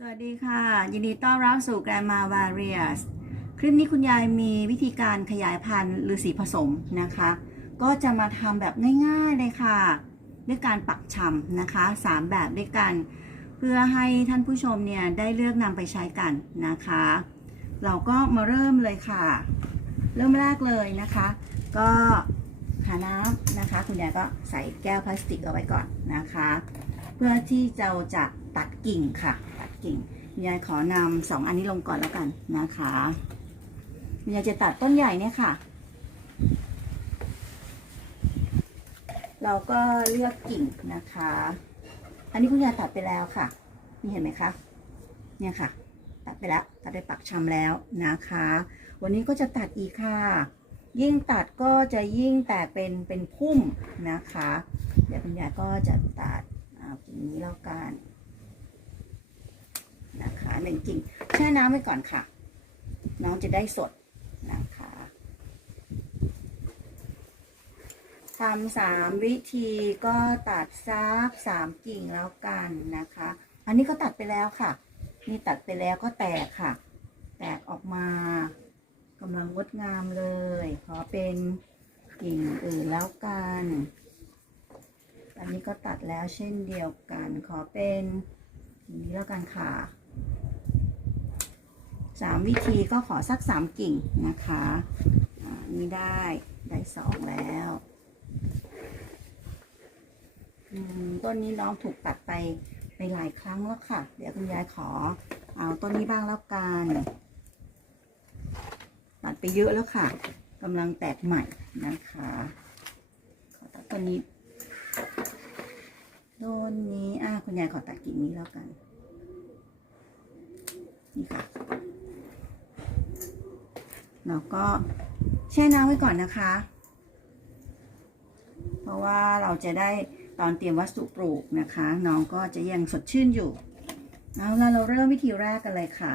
สวัสดีค่ะ ยินดีต้อนรับสู่ Grandma Various คลิปนี้คุณยายมีวิธีการขยายพันธุ์ฤาษีผสมนะคะ ก็จะมาทำแบบง่ายๆเลยค่ะ ด้วยการปักชำนะคะ 3 แบบด้วยกัน เพื่อให้ท่านผู้ชมเนี่ยได้เลือกนำไปใช้กันนะคะ เราก็มาเริ่มเลยค่ะ เริ่มแรกเลยนะคะ ก็หาน้ำนะคะ คุณยายก็ใส่แก้วพลาสติกเอาไว้ก่อนนะคะ เพื่อที่เราจะตัดกิ่งค่ะ กิ่งคุณยายขอนำสองอันนี้ลงก่อนแล้วกันนะคะคุณยายจะตัดต้นใหญ่เนี่ยค่ะ เราก็เลือกกิ่งนะคะ อันนี้คุณยายตัดไปแล้วค่ะ นี่เห็นไหมคะ เนี่ยค่ะ ตัดไปแล้ว ตัดไปปักชำแล้วนะคะ วันนี้ก็จะตัดอีกค่ะ ยิ่งตัดก็จะยิ่งแตกเป็นเป็นพุ่มนะคะ เดี๋ยวคุณยายก็จะตัดเอากิ่งนี้แล้วกัน นะคะหนึ่งกิ่งแช่น้ำไว้ก่อนค่ะ น้องจะได้สดนะคะทำสามวิธีก็ตัดซักสามกิ่งแล้วกันนะคะ อันนี้ก็ตัดไปแล้วค่ะ นี่ตัดไปแล้วก็แตกค่ะ แตกออกมากำลังงดงามเลย ขอเป็นกิ่งอื่นแล้วกัน อันนี้ก็ตัดแล้วเช่นเดียวกัน ขอเป็นอย่างนี้แล้วกันค่ะ สามวิธีก็ขอสักสามกิ่งนะคะนี่ได้ได้สองแล้วต้นนี้น้องถูกตัดไปไปหลายครั้งแล้วค่ะ เดี๋ยวคุณยายขอ เอาต้นนี้บ้างแล้วกันตัดไปเยอะแล้วค่ะกำลังแตกใหม่นะคะ ขอตัดต้นนี้ต้นนี้อะคุณยายขอตัดกิ่งนี้แล้วกัน นี่ค่ะเราก็แช่น้ำไว้ก่อนนะคะ เพราะว่าเราจะได้ตอนเตรียมวัสดุปลูกนะคะ น้องก็จะยังสดชื่นอยู่ เอาละเราเริ่มวิธีแรกกันเลยค่ะ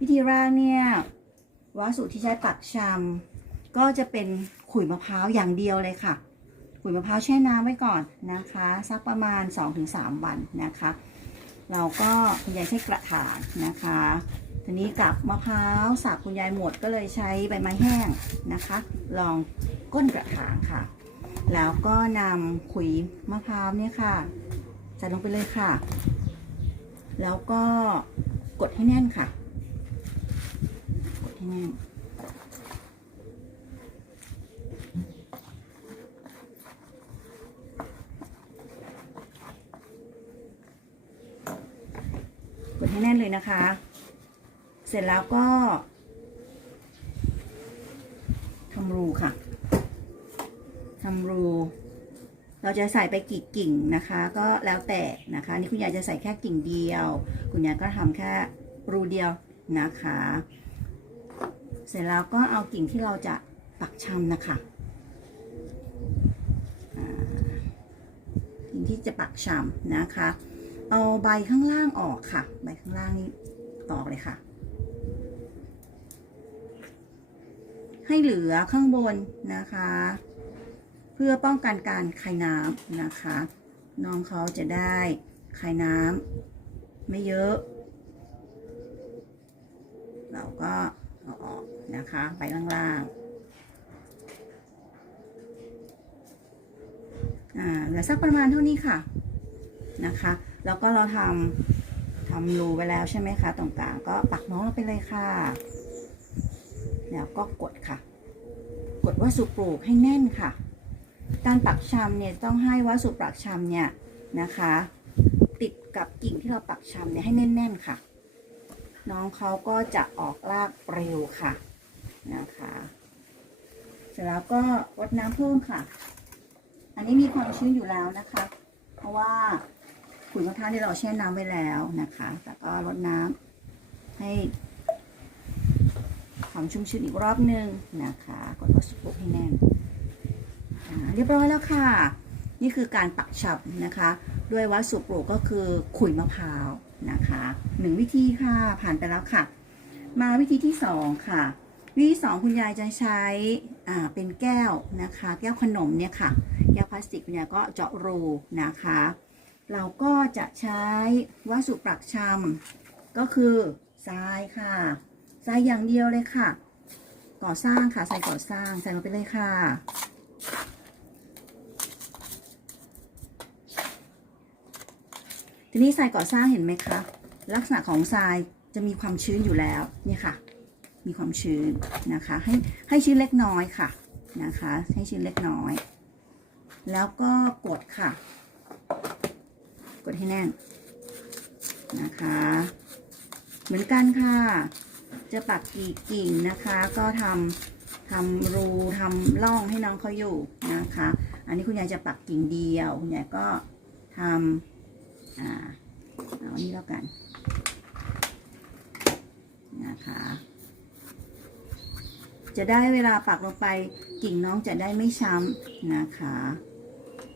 วิธีแรกเนี่ยวัสดุที่ใช้ปักชำก็จะเป็นขุยมะพร้าวอย่างเดียวเลยค่ะ ขุยมะพร้าวแช่น้ำไว้ก่อนนะคะ สักประมาณ 2-3 วันนะคะ เราก็คุณยายใช้กระถางนะคะ ทีนี้กับมะพร้าวสับคุณยายหมดก็เลยใช้ใบไม้แห้งนะคะ ลองก้นกระถางค่ะ แล้วก็นำขุยมะพร้าวเนี่ยค่ะใส่ลงไปเลยค่ะ แล้วก็กดให้แน่นค่ะ กดให้แน่นกดให้แน่นเลยนะคะ เสร็จแล้วก็ทำรูค่ะทำรู เราจะใส่ไปกี่กิ่งนะคะ ก็แล้วแต่นะคะ นี่คุณยายจะใส่แค่กิ่งเดียว คุณยายก็ทำแค่รูเดียวนะคะ เสร็จแล้วก็เอากิ่งที่เราจะปักชำนะคะอ่ากิ่งที่จะปักชำนะคะ เอาใบข้างล่างออกค่ะ ใบข้างล่างนี่ออกเลยค่ะ ให้เหลือข้างบนนะคะ เพื่อป้องกันการคายน้ำนะคะ น้องเขาจะได้คายน้ำไม่เยอะ เราก็เอาออกนะคะใบล่างๆอ่าเหลือสักประมาณเท่านี้ค่ะนะคะ แล้วก็เราทำทำรูไปแล้วใช่ไหมคะ ตรงกลางก็ปักน้องลงไปเลยค่ะ แล้วก็กดค่ะ กดวัสดุปลูกให้แน่นค่ะ การปักชำเนี่ยต้องให้วัสดุปักชำเนี่ยนะคะ ติดกับกิ่งที่เราปักชำเนี่ยให้แน่น ๆ ค่ะ น้องเขาก็จะออกรากเร็วค่ะนะคะ เสร็จแล้วก็รดน้ำเพิ่มค่ะ อันนี้มีความชื้นอยู่แล้วนะคะ เพราะว่าขุยมะพร้าวที่เราแช่น้ำไว้แล้วนะคะ แต่ก็รดน้ำให้ ความชุ่มชื้นอีกรอบนึงนะคะกดวัสดุปลูกให้แน่นเรียบร้อยแล้วค่ะ นี่คือการปักฉับนะคะ ด้วยวัสดุปลูกก็คือขุยมะพร้าวนะคะหนึ่งวิธีค่ะ ผ่านไปแล้วค่ะ มาวิธีที่สองค่ะ วิธีสองคุณยายจะใช้อ่าเป็นแก้วนะคะ แก้วขนมเนี่ยค่ะ แก้วพลาสติกคุณยายก็เจาะรูนะคะ เราก็จะใช้วัสดุปักชำก็คือทรายค่ะ ทรายอย่างเดียวเลยค่ะ ก่อสร้างค่ะทรายก่อสร้าง ใส่ลงไปเลยค่ะ ทีนี้ทรายก่อสร้างเห็นไหมคะ ลักษณะของทรายจะมีความชื้นอยู่แล้วเนี่ยค่ะ มีความชื้นนะคะ ให้ให้ชื้นเล็กน้อยค่ะนะคะ ให้ชื้นเล็กน้อย แล้วก็กดค่ะ กดให้แน่นนะคะ เหมือนกันค่ะ จะปักกี่กิ่งนะคะ ก็ทำทำรูทำร่องให้น้องเขาอยู่นะคะ อันนี้คุณยายจะปักกิ่งเดียว คุณยายก็ทำอ่าเอาอันนี้แล้วกันนะคะจะได้เวลาปักลงไปกิ่งน้องจะได้ไม่ช้ำนะคะ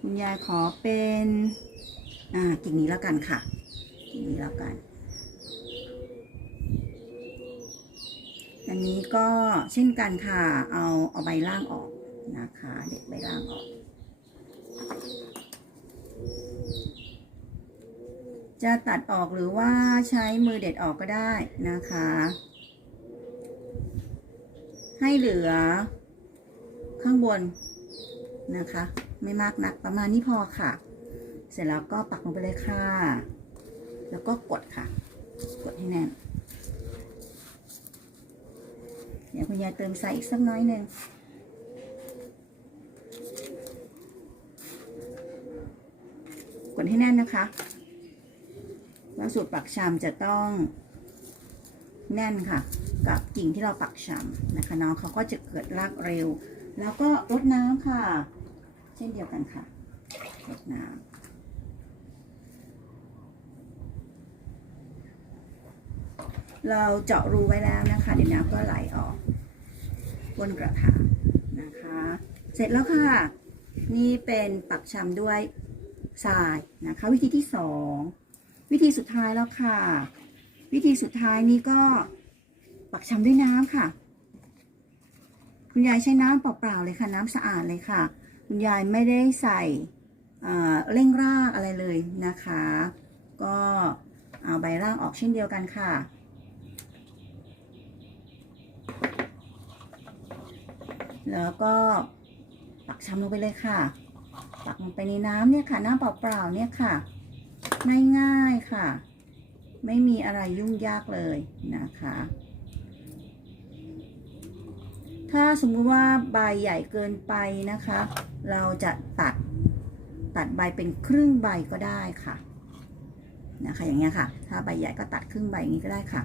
คุณยายขอเป็น อ่ากิ่งนี้แล้วกันค่ะ กิ่งนี้แล้วกัน อันนี้ก็เช่นกันค่ะ เอาเอาใบล่างออกนะคะ เด็ดใบล่างออก จะตัดออกหรือว่าใช้มือเด็ดออกก็ได้นะคะ ให้เหลือข้างบนนะคะ ไม่มากนักประมาณนี้พอค่ะ เสร็จแล้วก็ปักลงไปเลยค่ะ แล้วก็กดค่ะ กดให้แน่น เดี๋ยวคุณยายเติมใส่อีกสักน้อยหนึ่งกดให้แน่นนะคะแล้วสูตรปักชามจะต้องแน่นค่ะ กับกิ่งที่เราปักชามนะคะน้องเขาก็จะเกิดรากเร็ว แล้วก็รดน้ำค่ะ เช่นเดียวกันค่ะรดน้ำเราเจาะรูไว้แล้วนะคะ เดี๋ยวน้ำก็ไหลออก บนกระถางนะคะ เสร็จแล้วค่ะ นี่เป็นปักชำด้วยทรายนะคะ วิธีที่สองวิธีสุดท้ายแล้วค่ะ วิธีสุดท้ายนี้ก็ปักชำด้วยน้ำค่ะ คุณยายใช้น้ำเปล่าๆเลยค่ะ น้ำสะอาดเลยค่ะ คุณยายไม่ได้ใส่เอ่อเร่งรากอะไรเลยนะคะ ก็เอาใบรางออกเช่นเดียวกันค่ะ แล้วก็ปักชำลงไปเลยค่ะ ปักลงไปในน้ำเนี่ยค่ะ น้ำเปล่าๆเนี่ยค่ะ ง่ายๆค่ะ ไม่มีอะไรยุ่งยากเลยนะคะ ถ้าสมมุติว่าใบใหญ่เกินไปนะคะ เราจะตัดตัดใบเป็นครึ่งใบก็ได้ค่ะนะคะอย่างเงี้ยค่ะ ถ้าใบใหญ่ก็ตัดครึ่งใบอย่างนี้ก็ได้ค่ะ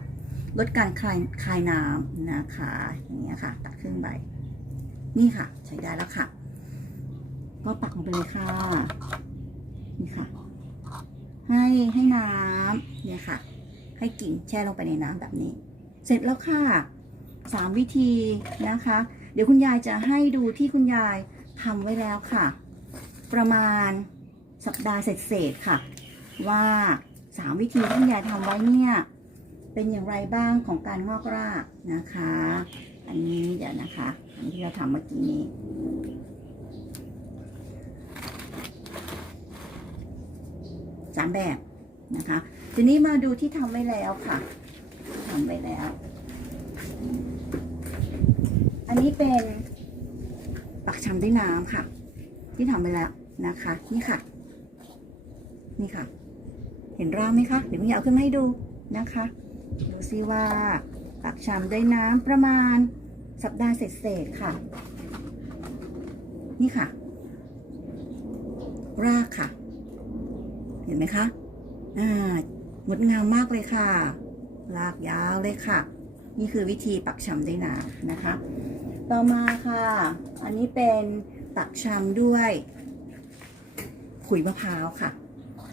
ลดการคลายคลายน้ำนะคะอย่างเงี้ยค่ะ ตัดครึ่งใบ นี่ค่ะ ใช้ได้แล้วค่ะ ก็ปักลงไปเลยค่ะ นี่ค่ะ ให้ให้น้ำเนี่ยค่ะ ให้กิ่งแช่ลงไปในน้ำแบบนี้ เสร็จแล้วค่ะสามวิธีนะคะ เดี๋ยวคุณยายจะให้ดูที่คุณยายทำไว้แล้วค่ะ ประมาณสัปดาห์เศษๆค่ะ ว่าสามวิธีที่คุณยายทำไว้เนี่ยเป็นอย่างไรบ้างของการงอกรากนะคะ อันนี้เดี๋ยวนะคะ ที่เราทำเมื่อกี้นี้สามแบบนะคะ ทีนี้มาดูที่ทำไว้แล้วค่ะทำไว้แล้ว อันนี้เป็นปักชำด้วยน้ำค่ะ ที่ทำไปแล้วนะคะ นี่ค่ะ นี่ค่ะ เห็นร่างไหมคะ เดี๋ยวพี่เอาขึ้นมาให้ดูนะคะ ดูซิว่าปักชำด้วยน้ำประมาณ สัปดาห์เศษๆค่ะ นี่ค่ะ รากค่ะ เห็นไหมคะ อ่างดงามมากเลยค่ะลากยาวเลยค่ะ นี่คือวิธีปักชำด้วยน้ำนะคะ ต่อมาค่ะ อันนี้เป็นปักชำด้วยขุยมะพร้าวค่ะ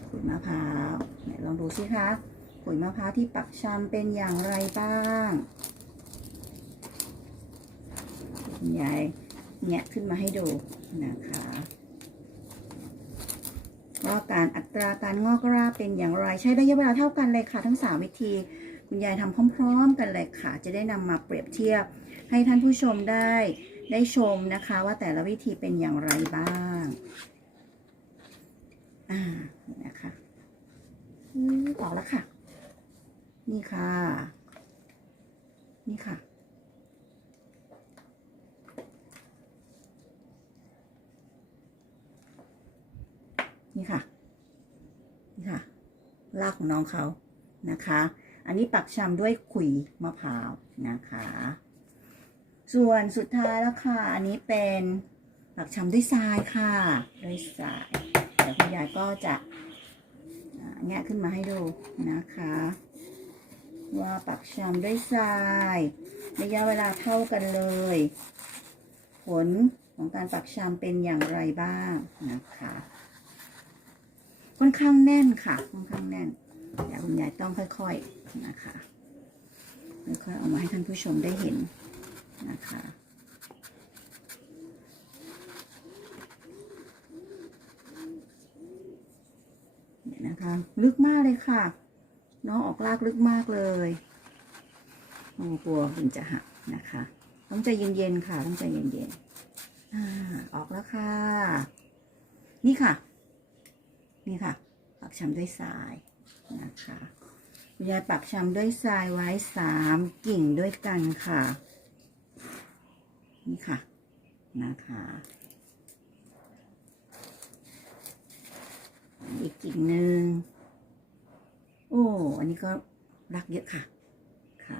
ขุยมะพร้าวลองดูสิคะขุยมะพร้าวที่ปักชำเป็นอย่างไรบ้าง คุณยายแงะขึ้นมาให้ดูนะคะว่าการอัตราการงอกรากเป็นอย่างไรใช้ระยะเวลาเท่ากันเลยค่ะ ทั้ง 3 วิธี คุณยายทำพร้อม ๆ กันเลยค่ะ จะได้นำมาเปรียบเทียบ ให้ท่านผู้ชมได้ได้ชมนะคะ ว่าแต่ละวิธีเป็นอย่างไรบ้างอ่านี่นะคะต่อแล้วค่ะ นี่ค่ะ นี่ค่ะ นี่ค่ะ นี่ค่ะ รากของน้องเขานะคะ อันนี้ปักชำด้วยขุยมะพร้าวนะคะ ส่วนสุดท้ายแล้วค่ะ อันนี้เป็นปักชำด้วยทรายค่ะ ด้วยทรายเดี๋ยวคุณยายก็จะแงะขึ้นมาให้ดูนะคะ ว่าปักชำด้วยทรายระยะเวลาเท่ากันเลย ผลของการปักชำเป็นอย่างไรบ้างนะคะ ค่อนข้างแน่นค่ะ ค่อนข้างแน่นเดี๋ยวคุณยายต้องค่อยๆนะคะค่อยๆเอามาให้ท่านผู้ชมได้เห็นนะคะเนี่ยนะคะ ลึกมากเลยค่ะ น้องออกลากลึกมากเลยโอ้กลัวมันจะหักนะคะ ต้องใจเย็นๆค่ะ ต้องใจเย็นๆอ่าออกแล้วค่ะ นี่ค่ะ นี่ค่ะ ปักชำด้วยทรายนะคะคุณยายปักชำด้วยทรายไว้สามกิ่งด้วยกันค่ะ นี่ค่ะนะคะอีกกิ่งหนึ่งโอ้ อันนี้ก็รักเยอะค่ะ ค่ะ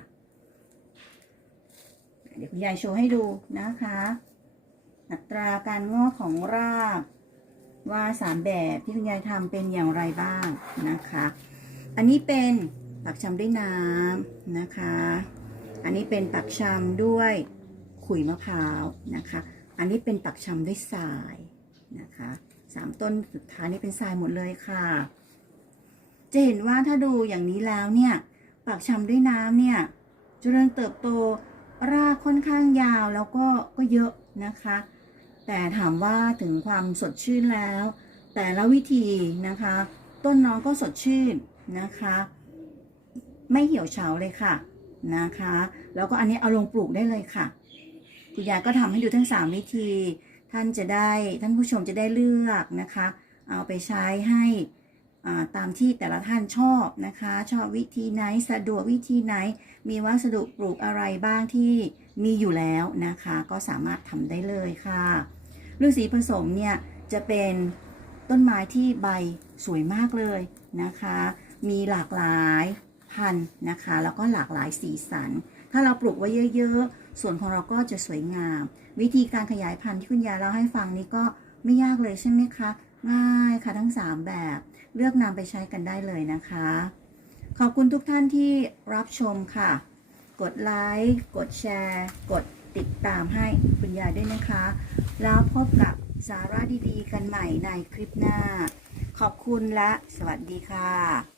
เดี๋ยวคุณยายโชว์ให้ดูนะคะ อัตราการงอกของราก ว่าสามแบบที่คุณยายทำเป็นอย่างไรบ้างนะคะ อันนี้เป็นปักชำด้วยน้ำนะคะ อันนี้เป็นปักชำด้วยขุยมะพร้าวนะคะ อันนี้เป็นปักชำด้วยทรายนะคะสามต้นสุดท้ายนี่เป็นทรายหมดเลยค่ะ จะเห็นว่าถ้าดูอย่างนี้แล้วเนี่ยปักชำด้วยน้ำเนี่ยเจริญเติบโตรากค่อนข้างยาวแล้วก็ก็เยอะนะคะ แต่ถามว่าถึงความสดชื่นแล้ว แต่ละวิธีนะคะ ต้นน้องก็สดชื่นนะคะ ไม่เหี่ยวเฉาเลยค่ะนะคะ แล้วก็อันนี้เอาลงปลูกได้เลยค่ะคุณยายก็ทำให้ดูทั้ง 3 วิธี ท่านจะได้ท่านผู้ชมจะได้เลือกนะคะ เอาไปใช้ให้ ตามที่แต่ละท่านชอบนะคะ ชอบวิธีไหนสะดวกวิธีไหน มีวัสดุปลูกอะไรบ้างที่มีอยู่แล้วนะคะ ก็สามารถทำได้เลยค่ะฤาษีผสมเนี่ยจะเป็นต้นไม้ที่ใบสวยมากเลยนะคะ มีหลากหลายพันธุ์นะคะ แล้วก็หลากหลายสีสัน ถ้าเราปลูกไว้เยอะๆ ส่วนของเราก็จะสวยงาม วิธีการขยายพันธุ์ที่คุณยายเล่าให้ฟังนี้ก็ไม่ยากเลยใช่ไหมคะ ง่ายค่ะทั้ง 3 แบบ เลือกนำไปใช้กันได้เลยนะคะ ขอบคุณทุกท่านที่รับชมค่ะ กดไลค์กดแชร์ กดติดตามให้คุณยายด้วยนะคะ แล้วพบกับสาระดีๆ กันใหม่ในคลิปหน้า ขอบคุณและสวัสดีค่ะ